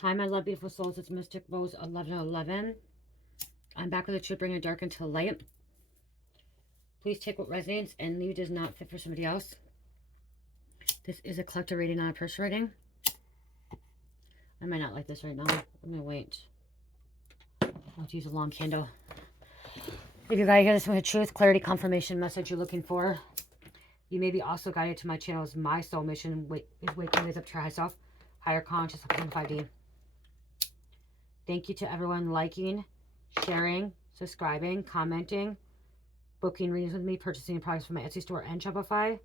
Hi, my love, beautiful souls. It's Mystic Rose 1111. I'm back with the truth, bringing dark into light. Please take what resonates and leave does not fit for somebody else. This is a collector reading, not a personal reading. I might not like this right now. I'm going to wait. I'll have to use a long candle. If you guys get this from the truth, clarity, confirmation message you're looking for, you may be also guided to my channels. My soul mission is waking ways up to your high self, higher conscious, up in 5D. Thank you to everyone liking, sharing, subscribing, commenting, booking readings with me, purchasing products from my Etsy store and Shopify.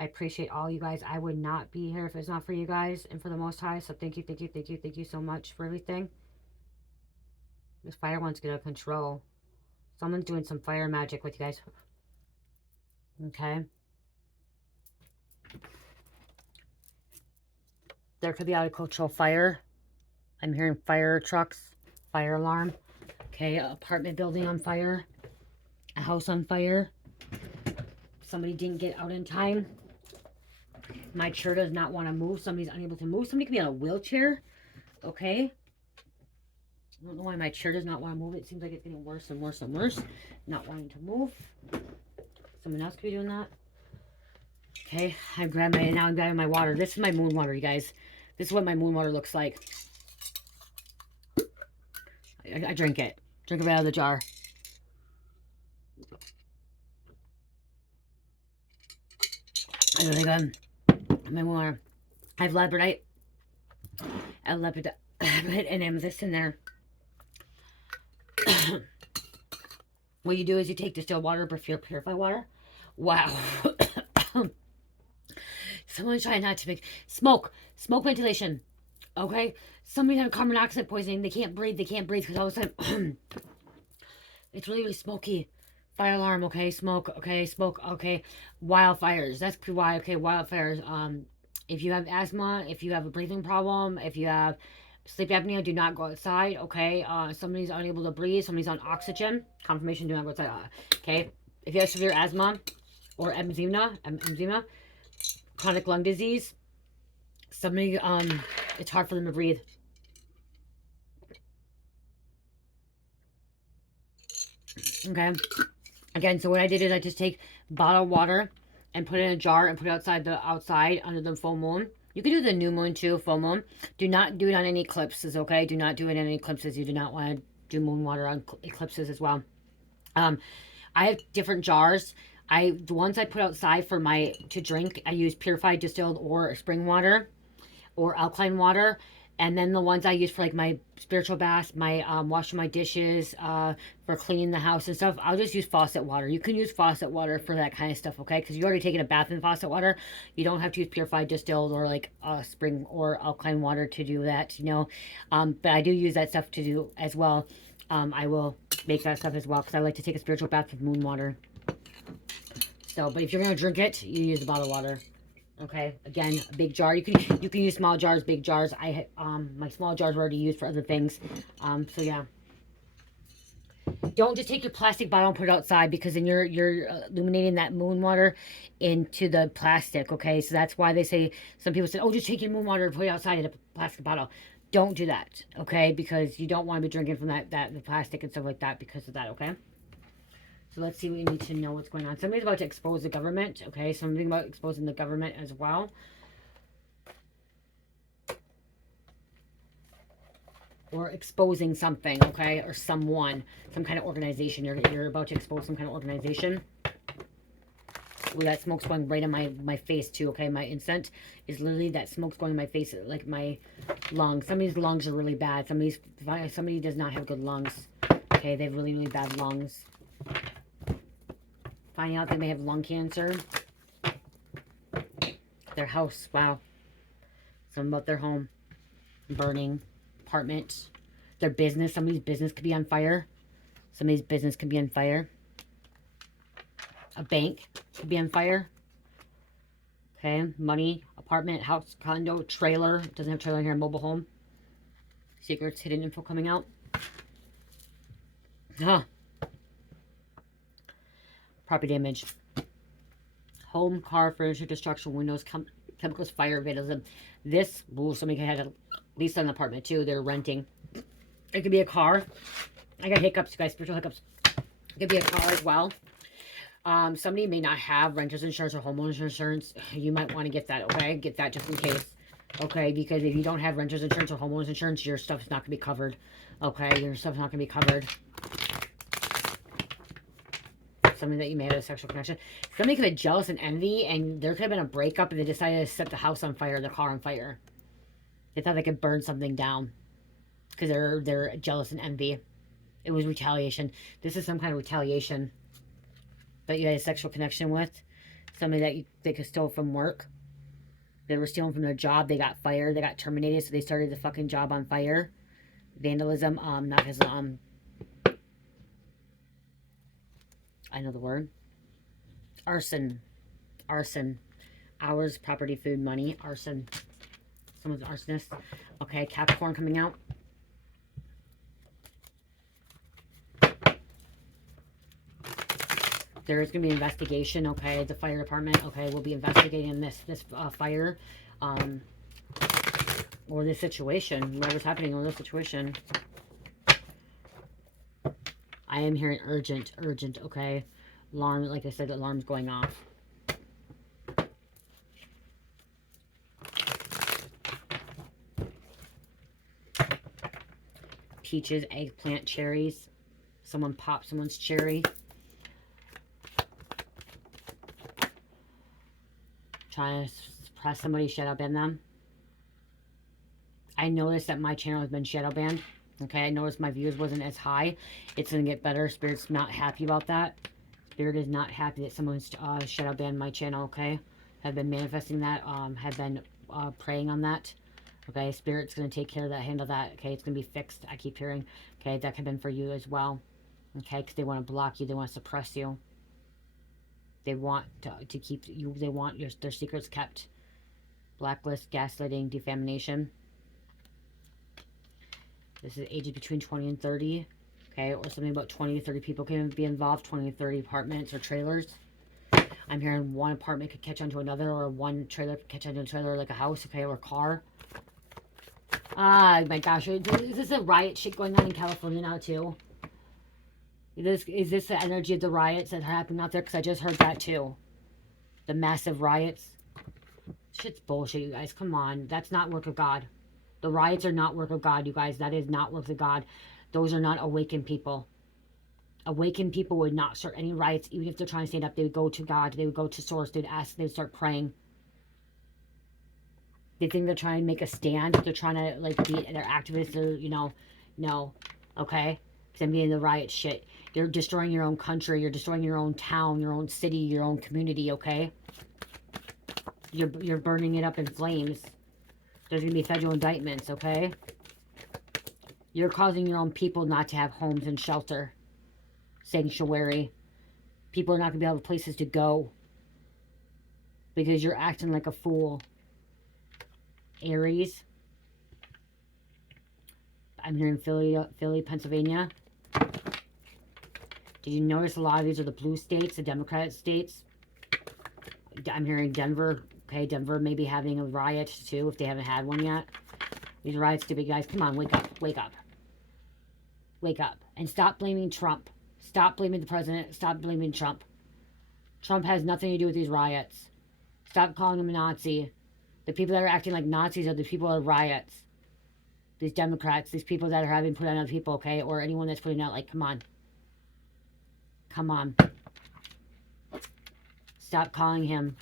I appreciate all you guys. I would not be here if it's not for you guys and for the Most High. So thank you, thank you, thank you, thank you so much for everything. This fire wants to get out of control. Someone's doing some fire magic with you guys. Okay. There could be out of control fire. I'm hearing fire trucks, fire alarm. Okay, apartment building on fire. A house on fire. Somebody didn't get out in time. My chair does not want to move. Somebody's unable to move. Somebody could be on a wheelchair. Okay. I don't know why my chair does not want to move. It seems like it's getting worse and worse and worse. Not wanting to move. Someone else could be doing that. Okay. Now I'm grabbing my water. This is my moon water, you guys. This is what my moon water looks like. I drink it. Drink it right out of the jar. I really good. My moon water. I have labradorite. Labradorite and amethyst in there. What you do is you take distilled water, purified water. Wow. Someone's trying not to make smoke ventilation. Okay, somebody's on carbon monoxide poisoning. They can't breathe because all of a sudden it's really, really smoky. Fire alarm. Okay, smoke. Okay, smoke. Okay, wildfires. That's why. Okay, wildfires. If you have asthma, if you have a breathing problem, if you have sleep apnea, do not go outside. Okay, somebody's unable to breathe, somebody's on oxygen. Confirmation, do not go outside. Okay, if you have severe asthma or emphysema, chronic lung disease, somebody, it's hard for them to breathe. Okay, again, so what I did is I just take bottled water and put it in a jar and put it outside under the full moon. You can do the new moon too, full moon. Do not do it on any eclipses, okay? Do not do it on any eclipses. You do not want to do moon water on eclipses as well. I have different jars. The ones I put outside for to drink, I use purified, distilled, or spring water, or alkaline water. And then the ones I use for like my spiritual baths, my washing my dishes, for cleaning the house and stuff, I'll just use faucet water. You can use faucet water for that kind of stuff, okay? Because you're already taking a bath in faucet water. You don't have to use purified, distilled, or like spring or alkaline water to do that, you know. But I do use that stuff to do as well. I will make that stuff as well because I like to take a spiritual bath with moon water. So, but if you're gonna drink it, you use the bottled water. Okay, again, a big jar. You can use small jars, big jars. My small jars were already used for other things. So yeah. Don't just take your plastic bottle and put it outside because then you're illuminating that moon water into the plastic. Okay, so that's why they say, some people say, oh, just take your moon water and put it outside in a plastic bottle. Don't do that, okay? Because you don't want to be drinking from the plastic and stuff like that because of that. Okay. So let's see what you need to know what's going on. Somebody's about to expose the government. Okay, something about exposing the government as well. Or exposing something, okay? Or someone, some kind of organization. You're about to expose some kind of organization. Ooh, that smoke's going right in my face too, okay? My insect is literally, that smoke's going in my face, like my lungs. Somebody's lungs are really bad. Somebody does not have good lungs. Okay, they have really, really bad lungs. Finding out they may have lung cancer. Their house, wow. Something about their home. Burning. Apartment. Their business. Somebody's business could be on fire. Somebody's business could be on fire. A bank could be on fire. Okay. Money. Apartment. House. Condo. Trailer. Doesn't have trailer here. Mobile home. Secrets. Hidden info coming out. Huh. Property damage. Home, car, furniture, destruction, windows, chemicals, fire, vandalism. This, ooh, somebody had at least an apartment too. They're renting. It could be a car. I got hiccups, you guys, spiritual hiccups. It could be a car as well. Somebody may not have renter's insurance or homeowner's insurance. You might want to get that, okay? Get that just in case. Okay, because if you don't have renter's insurance or homeowner's insurance, your stuff's not going to be covered. Okay, your stuff's not going to be covered. Something that you may have a sexual connection. Somebody could be jealous and envy, and there could have been a breakup, and they decided to set the house on fire, the car on fire. They thought they could burn something down because they're jealous and envy. It was retaliation. This is some kind of retaliation that you had a sexual connection with. Somebody that they could steal from work. They were stealing from their job. They got fired. They got terminated, so they started the fucking job on fire. Vandalism. Not his I know the word. Arson. Arson. Hours, property, food, money. Arson. Someone's an arsonist. Okay, Capricorn coming out. There is going to be investigation, okay? The fire department, okay, will be investigating this fire, or this situation, whatever's happening, or this situation. I am hearing urgent, okay? Alarm, like I said, the alarm's going off. Peaches, eggplant, cherries. Someone popped someone's cherry. Trying to suppress somebody, shadow ban them. I noticed that my channel has been shadow banned. Okay, I noticed my views wasn't as high. It's going to get better. Spirit's not happy about that. Spirit is not happy that someone's shadow banned my channel, okay? Have been manifesting that. Have been praying on that. Okay, Spirit's going to take care of that, handle that. Okay, it's going to be fixed. I keep hearing. Okay, that could have been for you as well. Okay, because they want to block you. They want to suppress you. They want to keep you. They want their secrets kept. Blacklist, gaslighting, defamation. This is ages between 20 and 30. Okay, or something about 20 to 30 people can be involved. 20 to 30 apartments or trailers. I'm hearing one apartment could catch onto another, or one trailer could catch onto a trailer, like a house, okay, or a car. Ah, my gosh. Is this a riot shit going on in California now, too? Is this the energy of the riots that are happening out there? Because I just heard that, too. The massive riots. Shit's bullshit, you guys. Come on. That's not work of God. The riots are not work of God, you guys. That is not work of God. Those are not awakened people. Awakened people would not start any riots, even if they're trying to stand up. They would go to God. They would go to Source. They would ask. They would start praying. They think they're trying to make a stand. They're trying to, like, be, they're activists. Or, you know, no. Okay? Because I'm being the riot shit. You're destroying your own country. You're destroying your own town, your own city, your own community, okay? You're burning it up in flames. There's going to be federal indictments, okay? You're causing your own people not to have homes and shelter. Sanctuary. People are not going to be able to have places to go. Because you're acting like a fool. Aries. I'm here in Philly, Pennsylvania. Did you notice a lot of these are the blue states, the Democratic states? I'm hearing Denver. Okay, Denver may be having a riot too, if they haven't had one yet. These riots, stupid guys. Come on, wake up. Wake up. Wake up. And stop blaming Trump. Stop blaming the president. Stop blaming Trump. Trump has nothing to do with these riots. Stop calling him a Nazi. The people that are acting like Nazis are the people that are riots. These Democrats, these people that are having put on other people, okay? Or anyone that's putting out, like, come on. Come on. Stop calling him.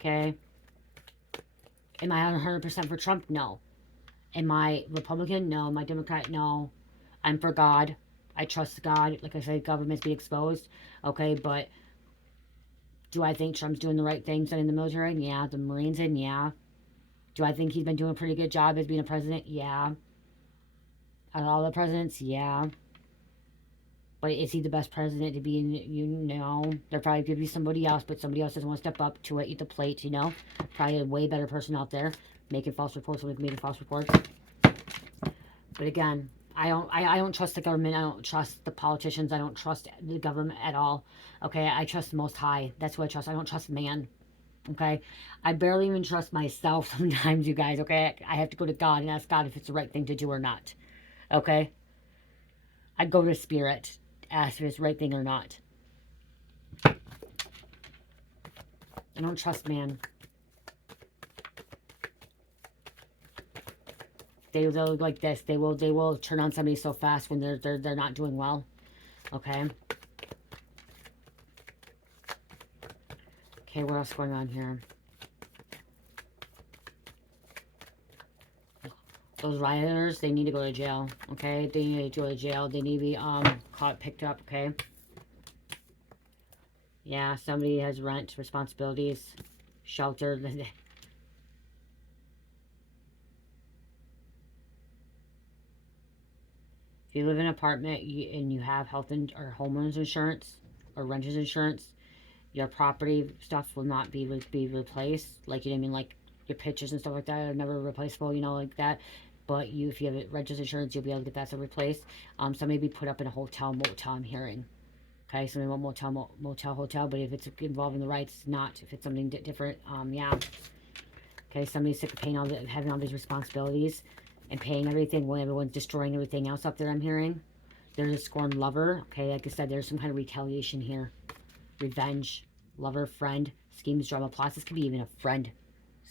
Okay? Am I 100% for Trump? No. Am I Republican? No. Am I Democrat? No. I'm for God. I trust God. Like I said, governments be exposed. Okay, but do I think Trump's doing the right thing, sending the military? Yeah. The Marines in? Yeah. Do I think he's been doing a pretty good job as being a president? Yeah. Out of all the presidents? Yeah. But is he the best president to be in? You know, there probably could be somebody else, but somebody else doesn't want to step up to it, eat the plate, you know? Probably a way better person out there making false reports when making false reports. But again, I don't trust the government. I don't trust the politicians. I don't trust the government at all. Okay, I trust the Most High. That's what I trust. I don't trust man. Okay? I barely even trust myself sometimes, you guys, okay? I have to go to God and ask God if it's the right thing to do or not. Okay? I go to Spirit, ask if it's the right thing or not. I don't trust man. They'll like this. They will turn on somebody so fast when they're not doing well. Okay? Okay, what else is going on here? Those rioters, they need to go to jail, okay? They need to go to jail. They need to be caught, picked up, okay? Yeah, somebody has rent, responsibilities, shelter. If you live in an apartment and you have health or homeowners insurance or renters insurance, your property stuff will not be replaced. Like, you know what I mean? Like, your pictures and stuff like that are never replaceable, you know, like that. But if you have renters insurance, you'll be able to get that stuff replaced. Somebody be put up in a hotel, motel, I'm hearing. Okay, somebody want motel, hotel, but if it's involving the rights, not. If it's something different, yeah. Okay, somebody's sick of paying having all these responsibilities and paying everything when everyone's destroying everything else up there, I'm hearing. There's a scorned lover. Okay, like I said, there's some kind of retaliation here. Revenge, lover, friend, schemes, drama, plots. This could be even a friend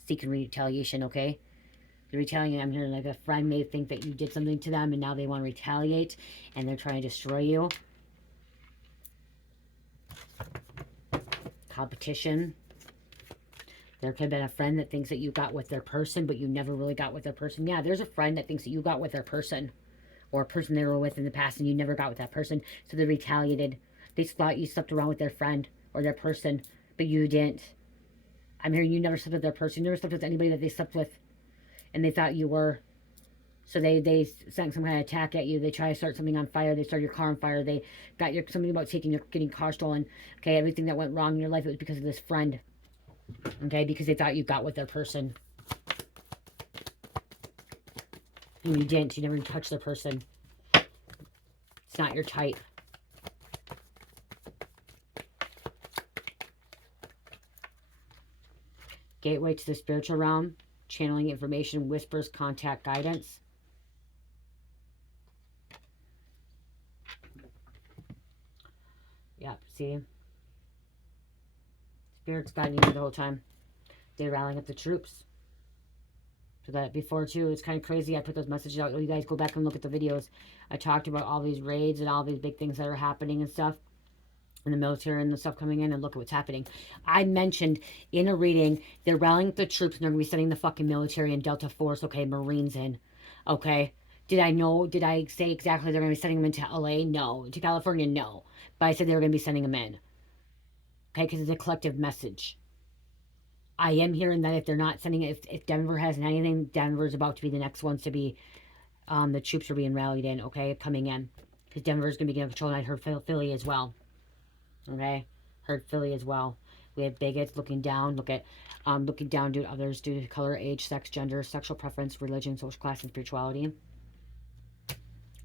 seeking retaliation, okay? The retaliating, I'm hearing like a friend may think that you did something to them and now they want to retaliate and they're trying to destroy you. Competition. There could have been a friend that thinks that you got with their person, but you never really got with their person. Yeah, there's a friend that thinks that you got with their person, or a person they were with in the past and you never got with that person, so they retaliated. They thought you slept around with their friend or their person, but you didn't. I'm hearing you never slept with their person. You never slept with anybody that they slept with, and they thought you were. So they sent some kind of attack at you. They try to start something on fire. They started your car on fire. They got something about getting car stolen. Okay, everything that went wrong in your life, it was because of this friend. Okay, because they thought you got with their person. And you didn't. You never touched the person. It's not your type. Gateway to the spiritual realm. Channeling information, whispers, contact, guidance. Yep, see? Spirit's guiding you the whole time. They're rallying up the troops. So that before too, it's kind of crazy. I put those messages out. You guys go back and look at the videos. I talked about all these raids and all these big things that are happening and stuff. And the military and the stuff coming in, and look at what's happening. I mentioned in a reading, they're rallying the troops and they're going to be sending the fucking military and Delta Force, okay, Marines in. Okay. Did I say exactly they're going to be sending them into LA? No. To California? No. But I said they were going to be sending them in. Okay, because it's a collective message. I am hearing that if they're not sending it, if Denver hasn't anything, Denver's about to be the next ones to be, the troops are being rallied in, okay, coming in. Because Denver's going to be getting control, and I heard Philly as well. Okay, heard Philly as well. We have bigots looking down, looking down to others due to color, age, sex, gender, sexual preference, religion, social class, and spirituality.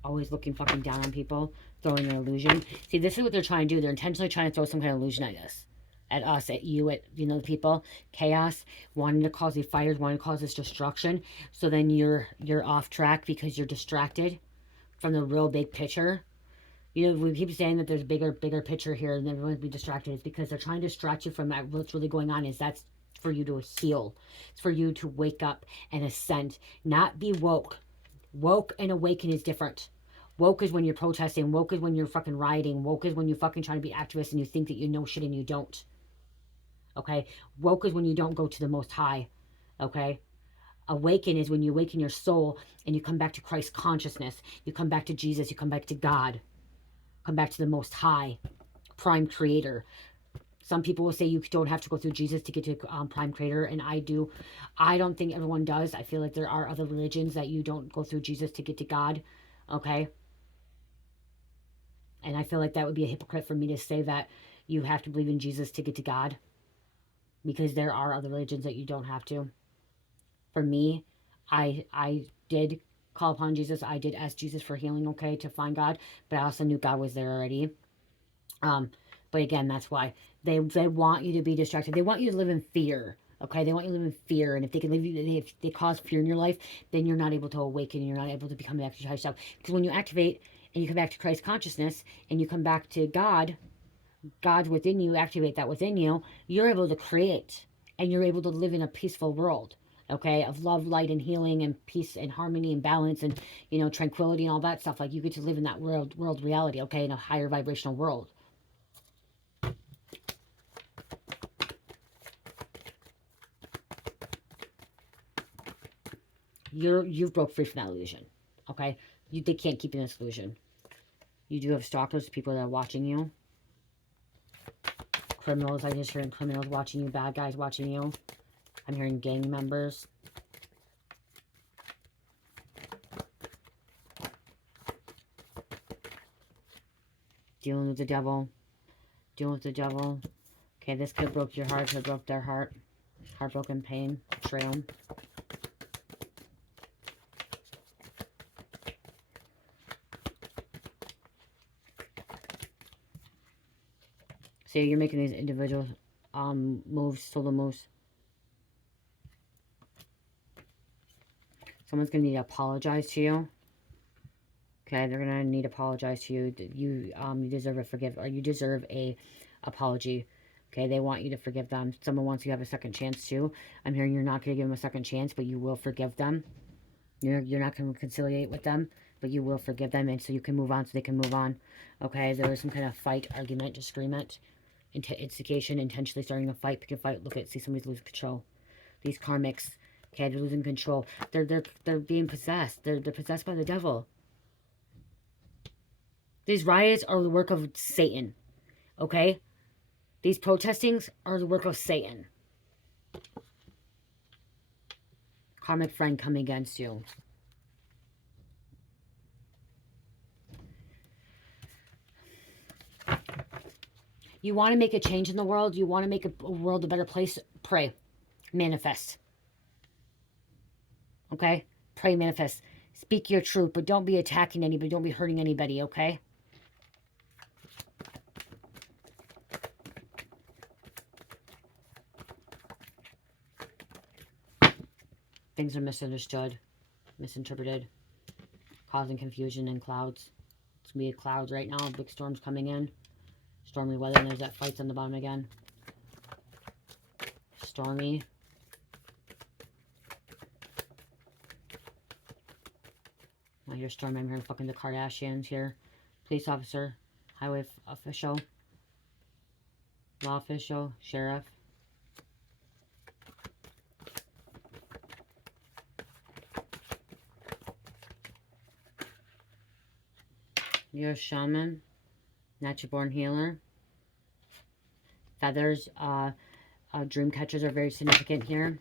Always looking fucking down on people, throwing an illusion. See, this is what they're trying to do. They're intentionally trying to throw some kind of illusion at us, at you, at, you know, the people. Chaos, wanting to cause these fires, wanting to cause this destruction. So then you're off track because you're distracted from the real big picture. You know, we keep saying that there's bigger picture here and everyone's be distracted. It's because they're trying to distract you from what's really going on. Is that's for you to heal. It's for you to wake up and ascend, not be woke. Woke and awaken is different. Woke is when you're protesting. Woke is when you're fucking rioting. Woke is when you're fucking trying to be activists and you think that you know shit and you don't. Okay? Woke is when you don't go to the Most High. Okay? Awaken is when you awaken your soul and you come back to Christ consciousness. You come back to Jesus. You come back to God. Come back to the Most High, Prime Creator. Some people will say you don't have to go through Jesus to get to Prime Creator, and I do. I don't think everyone does. I feel like there are other religions that you don't go through Jesus to get to God, okay? And I feel like that would be a hypocrite for me to say that you have to believe in Jesus to get to God, because there are other religions that you don't have to. For me, I did call upon Jesus. I did ask Jesus for healing, okay, to find God, but I also knew God was there already. But again, that's why they want you to be distracted. They want you to live in fear. Okay, they want you to live in fear, and if they can live, if they cause fear in your life, then you're not able to awaken. And you're not able to become an exercise self. Because when you activate and you come back to Christ consciousness, and you come back to God, God's within you, activate that within you, you're able to create, and you're able to live in a peaceful world. Okay, of love, light, and healing, and peace, and harmony, and balance, and tranquility, and all that stuff. Like you get to live in that world reality. Okay, in a higher vibrational world. You've broke free from that illusion. Okay, they can't keep you in this illusion. You do have stalkers, people that are watching you. Criminals, I just heard criminals watching you, bad guys watching you. I'm hearing gang members. Dealing with the devil. Dealing with the devil. Okay, this could have broke your heart, could have broke their heart. Heartbroken pain, betrayal. So you're making these individual moves, solo moves. Someone's going to need to apologize to you. Okay, they're going to need to apologize to you. You deserve you deserve a apology. Okay, they want you to forgive them. Someone wants you to have a second chance too. I'm hearing you're not going to give them a second chance, but you will forgive them. You're not going to conciliate with them, but you will forgive them, and so you can move on, so they can move on. Okay, there was some kind of fight, argument, disagreement, instigation, intentionally starting a fight, pick a fight, see somebody's losing control. These karmics, okay, they're losing control. They're being possessed. They're possessed by the devil. These riots are the work of Satan. Okay? These protestings are the work of Satan. Karmic friend coming against you. You want to make a change in the world? You want to make a world a better place? Pray. Manifest. Okay? Pray, manifest. Speak your truth, but don't be attacking anybody. Don't be hurting anybody, okay? Things are misunderstood, misinterpreted, causing confusion in clouds. It's going to be clouds right now. Big storms coming in. Stormy weather, and there's that fights on the bottom again. Stormy. I hear stormy. I'm hearing fucking the Kardashians here. Police officer, highway official, law official, sheriff. You're a shaman, natural born healer. Feathers, dream catchers are very significant here.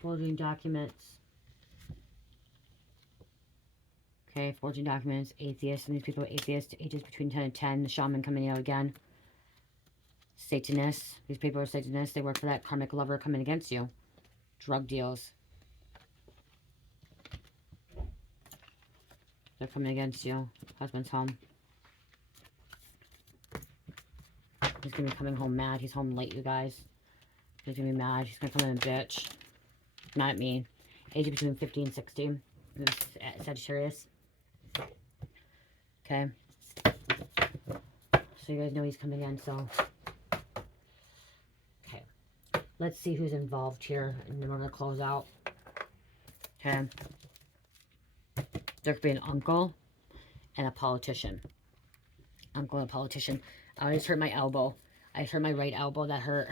Forging documents. Okay, forging documents, atheists, and these people are atheists, ages between 10 and 10, the shaman coming out again. Satanists, these people are Satanists, they work for that karmic lover coming against you. Drug deals. They're coming against you. Husband's home. He's going to be coming home mad. He's home late, you guys. He's going to be mad. He's going to come in a bitch. Not at me. Age between 50 and 60. Sagittarius. Okay. So you guys know he's coming in, so. Okay. Let's see who's involved here, and then we're going to close out. Okay. There could be an uncle and a politician. Uncle and a politician. I just hurt my elbow. I just hurt my right elbow. That hurt.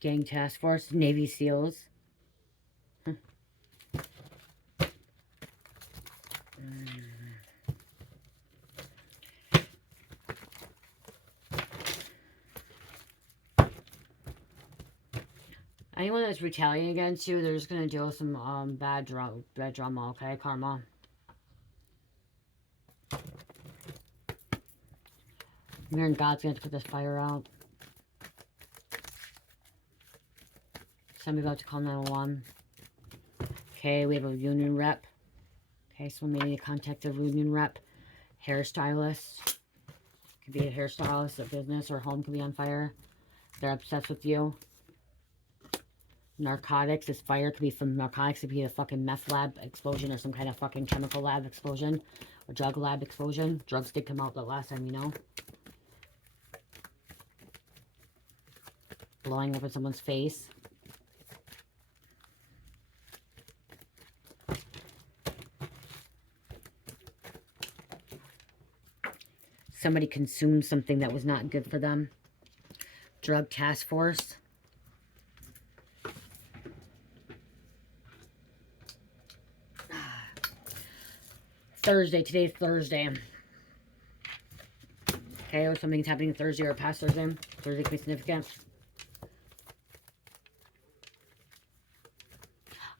Gang task force, Navy SEALs. Anyone that's retaliating against you, they're just gonna deal with some bad drama, okay? Karma. I'm hearing God's gonna put this fire out. Somebody about to call 911. Okay, we have a union rep. Okay, so we need to contact the union rep. Hairstylist. Could be a hairstylist, a business, or home could be on fire. They're obsessed with you. Narcotics. This fire could be from narcotics. It could be a fucking meth lab explosion or some kind of fucking chemical lab explosion. Or drug lab explosion. Drugs did come out the last time, you know. Blowing up in someone's face. Somebody consumed something that was not good for them. Drug task force. Thursday. Today's Thursday. Okay, or something's happening Thursday or past Thursday. Thursday could be significant.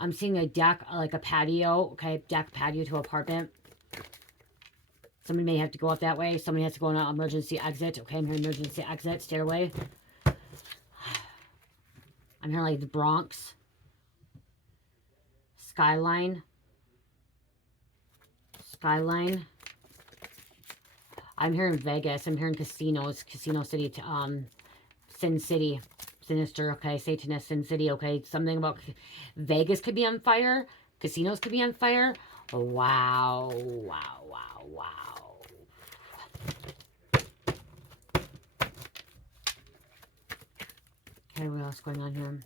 I'm seeing a deck, like a patio. Okay, deck, patio to apartment. Somebody may have to go up that way. Somebody has to go on an emergency exit. Okay, I'm hearing emergency exit, stairway. I'm hearing like the Bronx. Skyline. Skyline. I'm hearing Vegas. I'm hearing casinos. Casino City. Sin City. Sinister. Okay, Satanist. Sin City. Okay, something about Vegas could be on fire. Casinos could be on fire. Wow. Wow, wow, wow. Okay, what else going on here?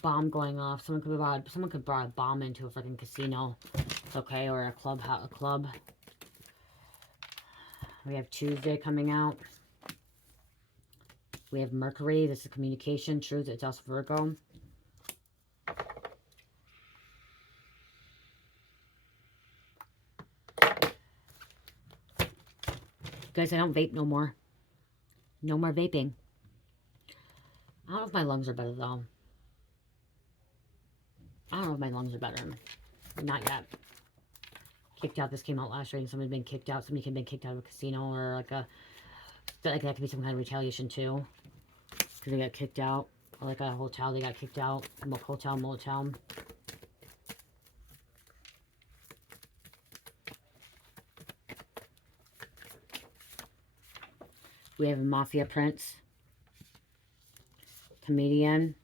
Bomb going off. Someone could brought a bomb into a freaking casino. Okay, or a club. We have Tuesday coming out. We have Mercury. This is communication, truth. It's also Virgo. Guys, I don't vape no more. No more vaping. I don't know if my lungs are better, though. I don't know if my lungs are better. Not yet. Kicked out. This came out last year. Somebody's been kicked out. Somebody could have been kicked out of a casino or like a... Like that could be some kind of retaliation, too. Because they got kicked out. Or like a hotel, they got kicked out. Hotel, motel. We have a mafia prince. Comedian.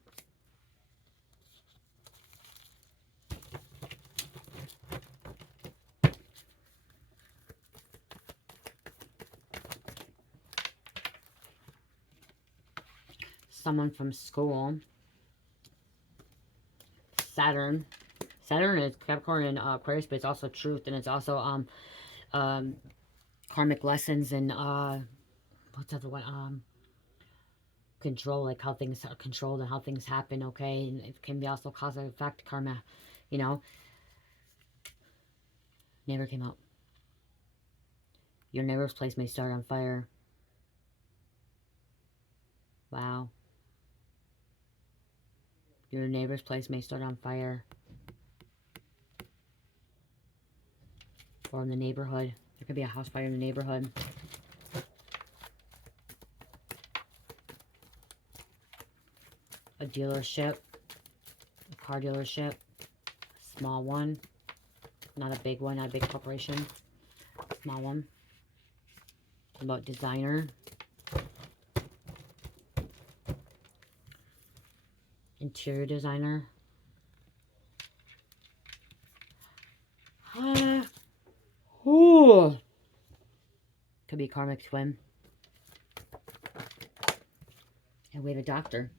Someone from school. Saturn. Saturn is Capricorn and Aquarius, but it's also truth, and it's also karmic lessons and what's the other one? Control, like how things are controlled and how things happen. Okay, and it can be also cause and effect, karma. You know. Neighbor came out. Your neighbor's place may start on fire. Wow. Your neighbor's place may start on fire. Or in the neighborhood. There could be a house fire in the neighborhood. A dealership. A car dealership. A small one. Not a big one. Not a big corporation. Small one. About designer. Interior designer. Ooh. Could be karmic twin. And we have a doctor.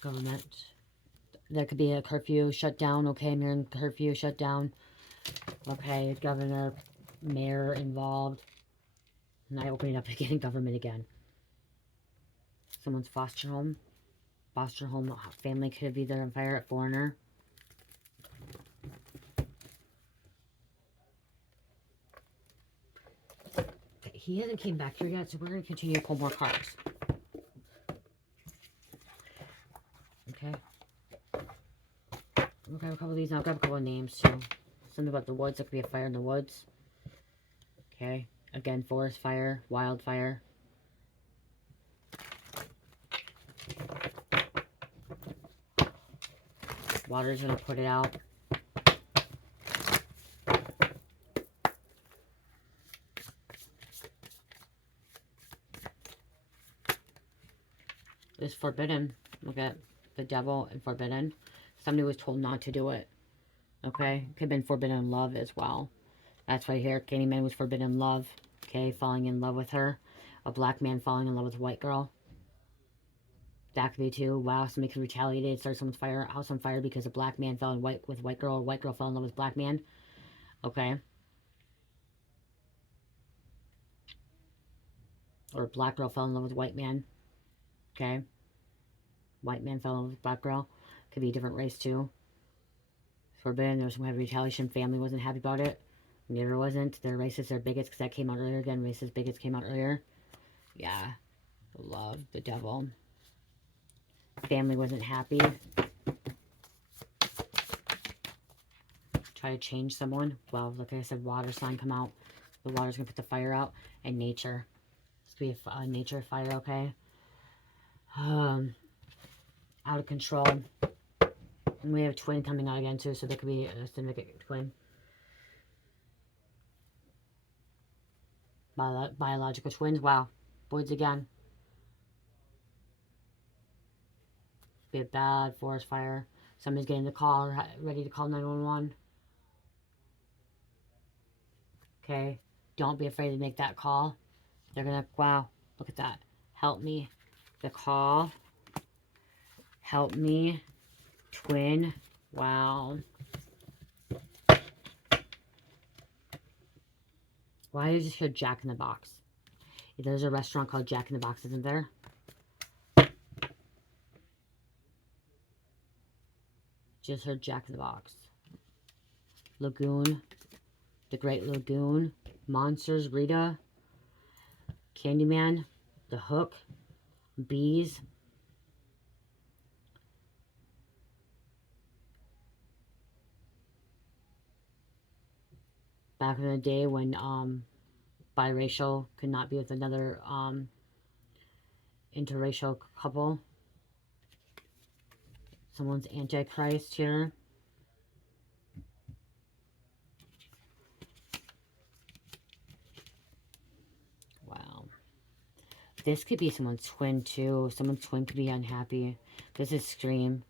Government. There could be a curfew shut down. Okay, I'm hearing curfew shut down. Okay, governor, mayor involved. And I open it up again, government again. Someone's foster home. Foster home family could be there on fire at foreigner. he hasn't came back here yet, so we're going to continue to pull more cards. Okay. We'll grab a couple of these. I'll grab a couple of names too. Something about the woods. There could be a fire in the woods. Okay. Again, forest fire, wildfire. Water's going to put it out. It's forbidden. Look at the devil and forbidden. Somebody was told not to do it. Okay. Could have been forbidden love as well. That's right here. Candyman was forbidden love. Okay. Falling in love with her. A black man falling in love with a white girl. That could be too. Wow. Somebody could retaliate. Start someone's house on fire because a black man fell in with white girl. Or white girl fell in love with black man. Okay. Or black girl fell in love with white man. Okay. White man fell in love with black girl. Could be a different race too. Forbidden. There was some kind of retaliation. Family wasn't happy about it. Neither wasn't. They're racist. They're bigots because that came out earlier. Again, racist bigots came out earlier. Yeah. Love. The devil. Family wasn't happy. Try to change someone. Well, like I said, water sign come out. The water's going to put the fire out. And nature. It's going to be a nature fire, okay? Out of control. And we have twin coming out again, too. So there could be a significant twin. Biological twins. Wow. Boys again. Be a bad forest fire. Somebody's getting the call, ready to call 911. Okay. Don't be afraid to make that call. They're going to, wow, look at that. Help me. The call. Help me. Twin. Wow. Why is this here Jack in the Box? There's a restaurant called Jack in the Box, isn't there? Just heard Jack in the Box. Lagoon. The Great Lagoon. Monsters. Rita. Candyman. The Hook. Bees. Back in the day when biracial could not be with another interracial couple. Someone's Antichrist here. Wow. This could be someone's twin too. Someone's twin could be unhappy. This is Scream.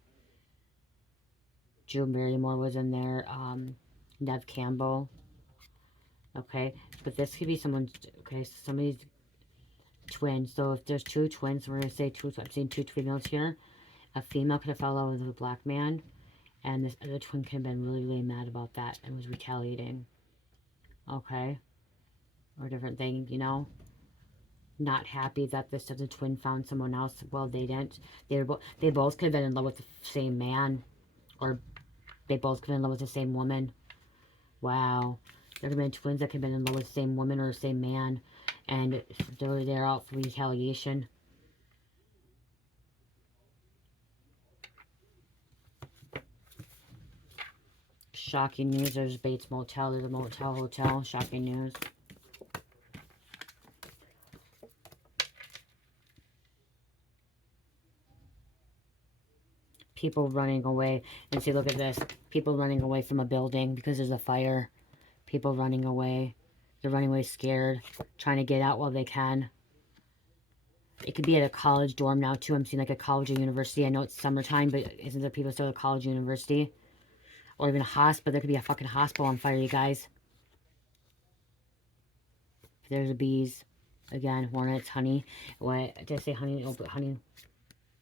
Drew Barrymore was in there. Nev Campbell. Okay. But this could be someone's, okay, somebody's twin. So if there's two twins, we're going to say two. I'm seeing two females here. A female could have fell in love with a black man. And this other twin could have been really, really mad about that and was retaliating. Okay. Or a different thing, you know. Not happy that this other twin found someone else. Well, they didn't. They both could have been in love with the same man. Or they both could have been in love with the same woman. Wow. There could have been twins that could have been in love with the same woman or the same man. And they're out for retaliation. Shocking news. There's Bates Motel. There's a motel hotel. Shocking news. People running away. And see, look at this. People running away from a building because there's a fire. People running away. They're running away scared. Trying to get out while they can. It could be at a college dorm now, too. I'm seeing like a college or university. I know it's summertime, but isn't there people still at college or university? Or even a hospital. There could be a fucking hospital on fire, you guys. There's the bees. Again, hornets, honey. What? Did I say honey? Oh, but honey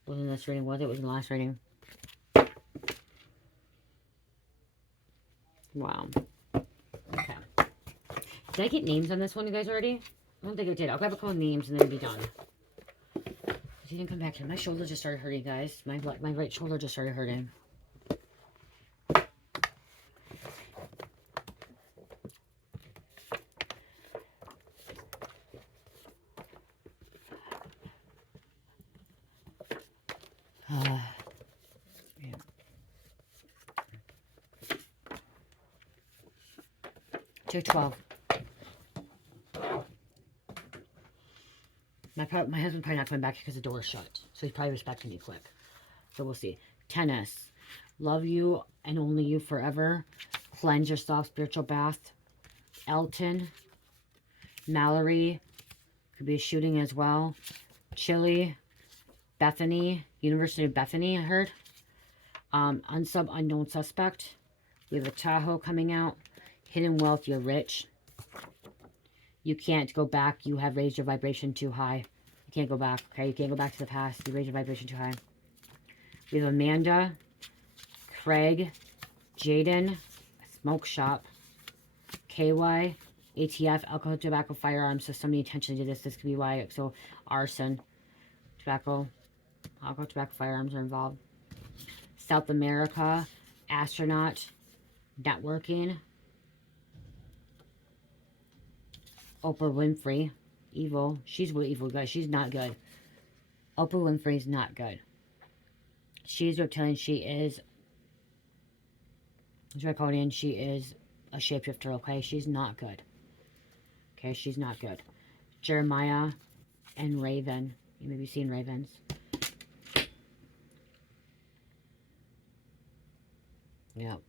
wasn't in this reading, was it? It was in the last reading. Wow. Okay. Did I get names on this one, you guys, already? I don't think I did. I'll grab a couple names and then be done. She didn't come back here. My shoulder just started hurting, guys. My right shoulder just started hurting. Yeah. Check 12. My husband's probably not coming back because the door is shut. So he's probably respecting me quick. So we'll see. Tennis. Love you and only you forever. Cleanse yourself. Spiritual bath. Elton. Mallory. Could be a shooting as well. Chili. Bethany. University of Bethany, I heard. Unsub unknown suspect. We have a Tahoe coming out. Hidden wealth, you're rich. You can't go back. You have raised your vibration too high. You can't go back, okay? You can't go back to the past. You raised your vibration too high. We have Amanda, Craig, Jaden, Smoke Shop, KY, ATF, alcohol, tobacco, firearms. So somebody intentionally did this. This could be why. So arson, tobacco, alcohol, tobacco, firearms are involved. South America, astronaut, networking. Oprah Winfrey, evil. She's evil, guys. She's not good. Oprah Winfrey's not good. She's reptilian. She is draconian. She is a shapeshifter, okay? She's not good. Okay, she's not good. Jeremiah and Raven. You may be seeing ravens. Yep.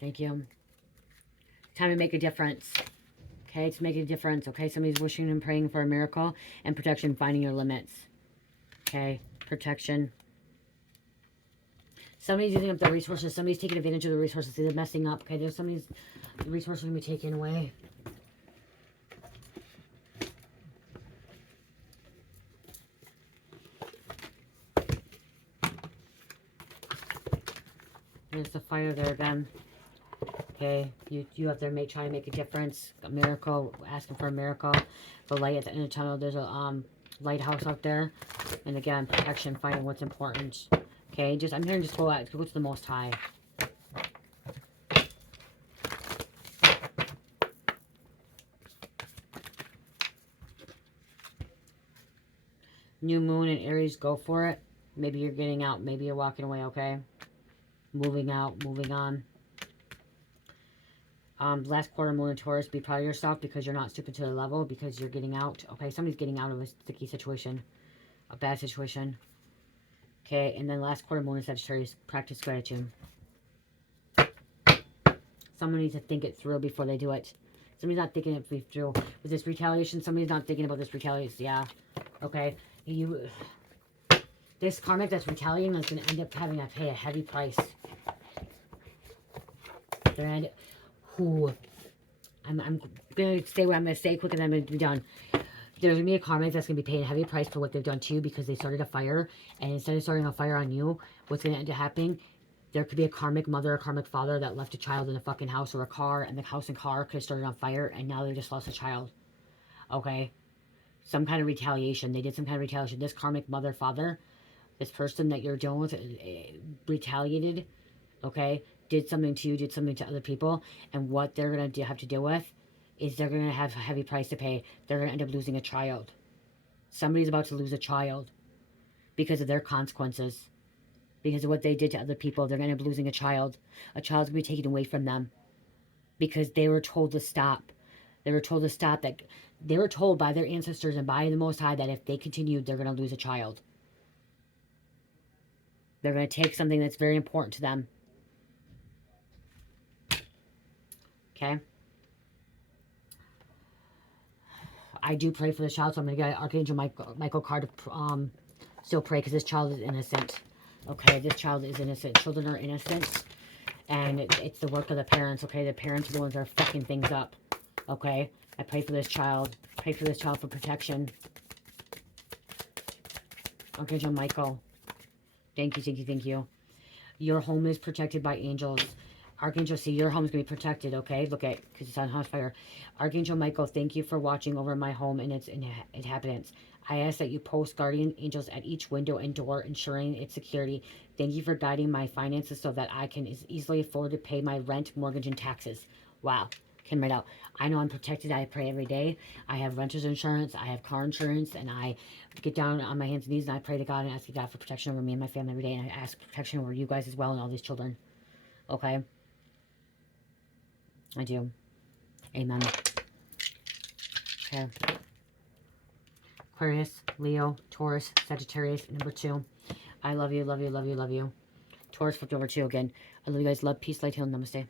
Thank you. Time to make a difference. Okay, to make a difference. Okay, somebody's wishing and praying for a miracle and protection, finding your limits. Okay, protection. Somebody's using up the resources. Somebody's taking advantage of the resources. They're messing up. Okay, there's somebody's resources going to be taken away. There's the fire there again. Okay, you have to try to make a difference. A miracle, asking for a miracle. The light at the end of the tunnel. There's a lighthouse up there. And again, protection, finding what's important. Okay, I'm hearing just go to the Most High. New moon in Aries, go for it. Maybe you're getting out. Maybe you're walking away, okay? Moving out, moving on. Last quarter moon in Taurus, be proud of yourself because you're not stupid to the level because you're getting out. Okay, somebody's getting out of a sticky situation. A bad situation. Okay, and then last quarter moon in Sagittarius, practice gratitude. Someone needs to think it through before they do it. Somebody's not thinking it through. With this retaliation, somebody's not thinking about this retaliation. Yeah, okay. This karmic that's retaliating is going to end up having to pay a heavy price. They're going to I'm going to say what I'm going to say quick and then I'm going to be done. There's going to be a karmic that's going to be paying a heavy price for what they've done to you because they started a fire. And instead of starting a fire on you, what's going to end up happening, there could be a karmic mother or karmic father that left a child in a fucking house or a car. And the house and car could have started on fire. And now they just lost a child. Okay? Some kind of retaliation. They did some kind of retaliation. This karmic mother, father, this person that you're dealing with retaliated. Okay? Did something to you, did something to other people, and what they're going to have to deal with is they're going to have a heavy price to pay. They're going to end up losing a child. Somebody's about to lose a child because of their consequences. Because of what they did to other people, they're going to end up losing a child. A child's going to be taken away from them because they were told to stop. They were told to stop. That they were told by their ancestors and by the Most High that if they continued, they're going to lose a child. They're going to take something that's very important to them. Okay? I do pray for the child, so I'm going to get Archangel Michael card to still pray because this child is innocent. Okay, this child is innocent. Children are innocent, and it's the work of the parents, okay? The parents are the ones that are fucking things up, okay? I pray for this child. Pray for this child for protection. Archangel Michael, thank you, thank you, thank you. Your home is protected by angels. Archangel, see, your home's going to be protected, okay? Look at, because it's on house fire. Archangel Michael, thank you for watching over my home and its inhabitants. I ask that you post guardian angels at each window and door, ensuring its security. Thank you for guiding my finances so that I can easily afford to pay my rent, mortgage, and taxes. Wow. Came right out. I know I'm protected. I pray every day. I have renter's insurance. I have car insurance. And I get down on my hands and knees and I pray to God and ask God for protection over me and my family every day. And I ask protection over you guys as well and all these children. Okay? I do. Amen. Okay. Aquarius, Leo, Taurus, Sagittarius, number 2. I love you, love you, love you, love you. Taurus flipped over 2 again. I love you guys. Love, peace, light, healing. Namaste.